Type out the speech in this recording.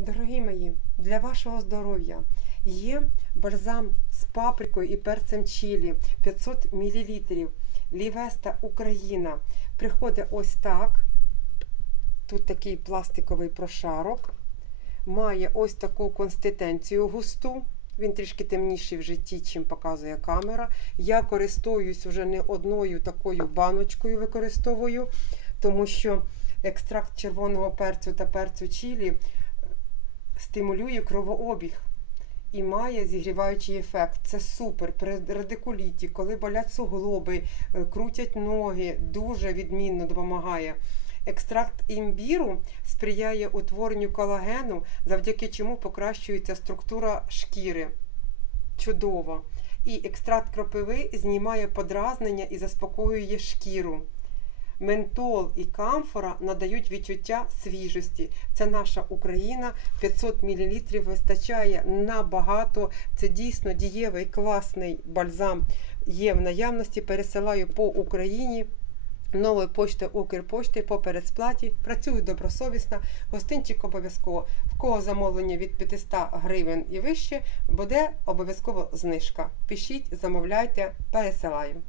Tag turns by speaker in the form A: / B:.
A: Дорогі мої, для вашого здоров'я є бальзам з паприкою і перцем чилі 500 мл. Лівеста Україна. Приходить ось так. Тут такий пластиковий прошарок. Має ось таку консистенцію густу. Він трішки темніший в житті, чим показує камера. Я користуюсь вже не одною такою баночкою використовую, тому що екстракт червоного перцю та перцю чилі стимулює кровообіг і має зігріваючий ефект. Це супер. При радикуліті, коли болять суглоби, е, крутять ноги, дуже відмінно допомагає. Екстракт імбіру сприяє утворенню колагену, завдяки чому покращується структура шкіри. Чудово. І екстракт кропиви знімає подразнення і заспокоює шкіру. Ментол і камфора надають відчуття свіжості. Це наша Україна. 500 мл вистачає набагато. Це дійсно дієвий класний бальзам. Є в наявності. Пересилаю по Україні. Нової почти Укрпошти по передсплаті. Працюю добросовісно. Гостинчик обов'язково. В кого замовлення від 500 гривень і вище, буде обов'язково знижка. Пишіть, замовляйте, пересилаю.